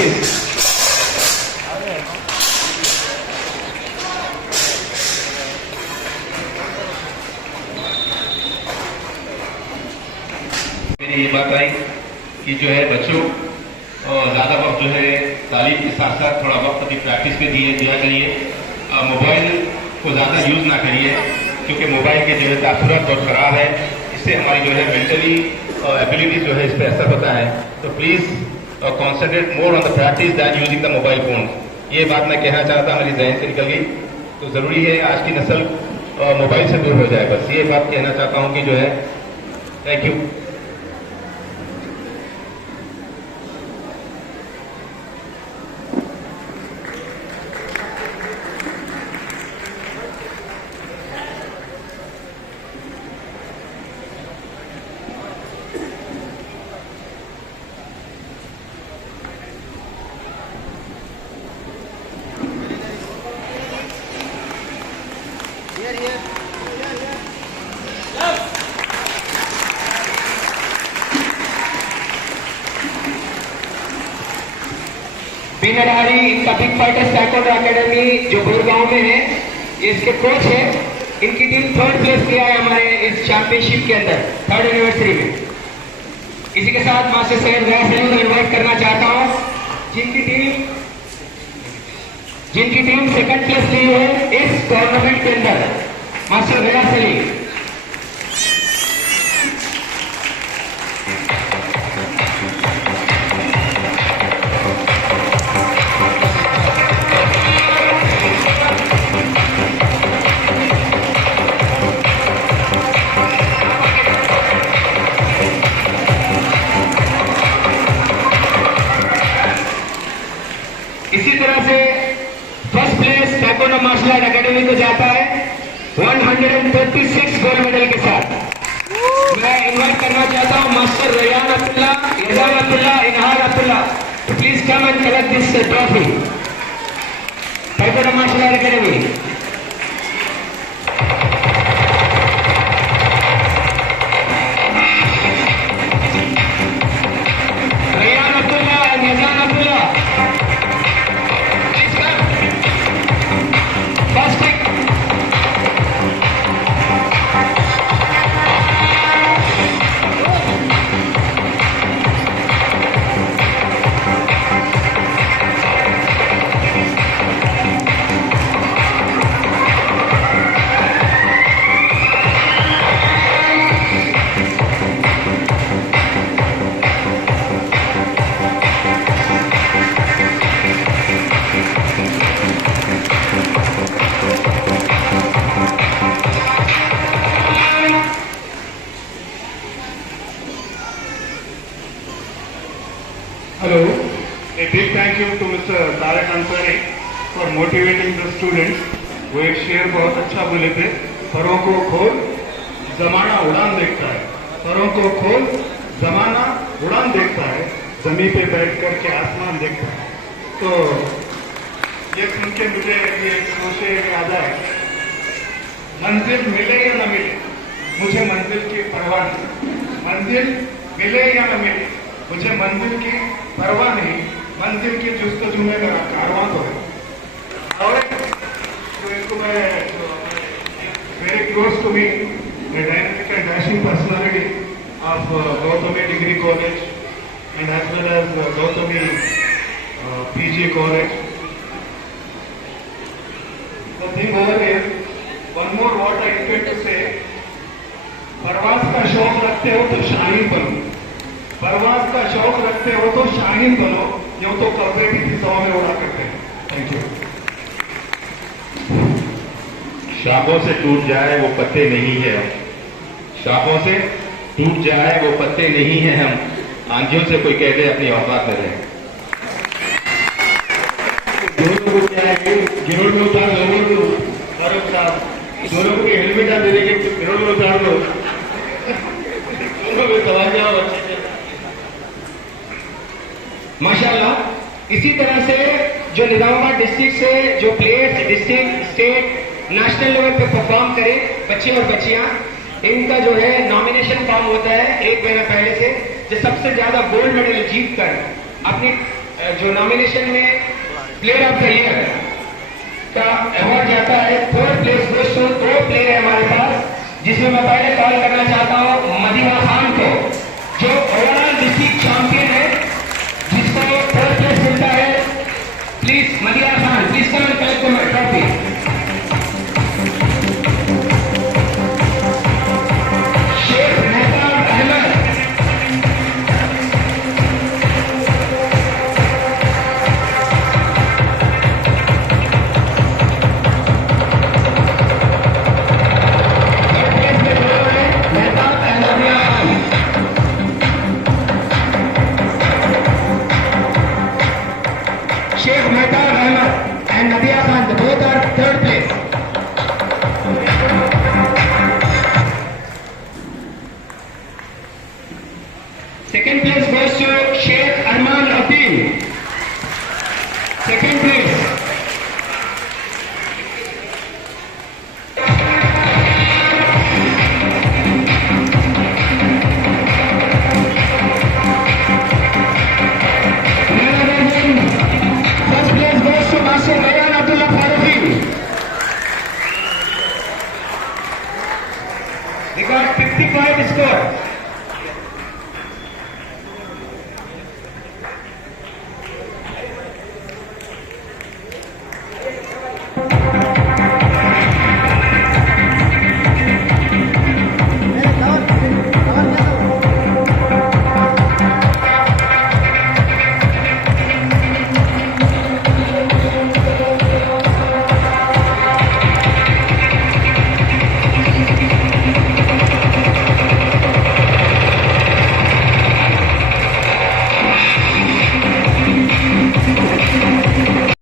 please. मेरी ये बात आई कि जो है बच्चों ज़्यादा वक्त जो है तालीम के साथ साथ थोड़ा वक्त अपनी प्रैक्टिस पे दिया करिए। मोबाइल को ज़्यादा यूज़ ना करिए, क्योंकि मोबाइल के जो है तासुरात बहुत ख़राब है। इससे हमारी जो है मेंटली एबिलिटी जो है इस पर असर होता है। तो please concentrate more on the practice than using the mobile phone. ये बात मैं कहना चाहता, मेरी जहन से निकल गई। तो ज़रूरी है आज की नस्ल मोबाइल से दूर हो जाए, बस ये बात कहना चाहता हूँ कि जो है। Thank you. बीनाधारी इनका बिग फाइटर्स ताइक्वांडो एकेडमी जो गुड़गांव में है, इसके कोच है। इनकी टीम 3rd प्लेस किया है हमारे इस चैंपियनशिप के अंदर 3rd एनिवर्सरी में। इसी के साथ मास्टर सैयद गया सलीम को इन्वाइट करना चाहता हूं, जिनकी टीम 2nd प्लेस ली है इस टूर्नामेंट के अंदर, मास्टर गया सलीम। इसी तरह से 1st place taekwondo martial art academy को जाता है 136 गोल्ड मेडल के साथ। मैं इनवाइट करना चाहता हूं मास्टर रयान अब्दुल्ला, यजान अब्दुल्ला, इनहार अब्दुल्ला, तो please come and collect this trophy. Taekwondo martial art academy. Ryan Abdullah and Yazan Abdullah, Hello, a big thank you to Mr. Tariq Ansari for motivating the students. वो एक शेर बहुत अच्छा बोले थे, परों को खोल जमाना उड़ान देखता है, परों को खोल जमाना उड़ान देखता है, जमीन पे बैठ कर के आसमान देखता है। तो ये सुन के मुझे ये शेर याद आया, मंजिल मिले या न मिले मुझे मंजिल की परवाह नहीं, मंजिल मिले या न मिले मुझे मंजिल की परवाह नहीं, मंजिल की जुस्तजू में मेरा कारवां तो है। और तो इनको मैं very close to me, a dynamic and dashing personality of Gautami Degree College and as well as Gautami PG College. The thing over here, one more what I intend to say, परवाज का शौक रखते हो तो शाहीन बनो, परवाज का शौक रखते हो तो शाहीन बनो, यूं तो कब्जे भी फिजाओं में उड़ा करते हैं। Thank you. शाखों से टूट जाए वो पत्ते नहीं है हम, शाखों से टूट जाए वो पत्ते नहीं है हम, आंधियों से कोई कहते अपनी औकात में रहे। दोनों को क्या है, गिरोड में उतार लो, फारूक साहब दोनों को हेलमेट आप दे देंगे, गिरोड में उतार लो, दोनों को सवाल जाओ अच्छे से। माशाल्लाह। इसी तरह से जो निजामाबाद डिस्ट्रिक्ट से जो players district, state, national level पे परफॉर्म करें बच्चे और बच्चियां, इनका जो है नॉमिनेशन फॉर्म होता है एक महीना पहले से, जो सबसे ज्यादा गोल्ड मेडल जीत कर अपनी जो नॉमिनेशन में प्लेयर ऑफ द ईयर का अवार्ड जाता है, 4th प्लेस गोes to 2 प्लेयर है हमारे पास, जिसमें मैं पहले कॉल करना चाहता हूँ मदीना खान को, जो ओवरऑल डिस्ट्रिक्ट चैंपियन है, जिसको 4th प्लेस मिलता है। Please Madina Khan, please come and collect the trophy. Sheikh Mehtab Ahmed, Sheikh Mehtab Ahmed and Nadia Khan, both are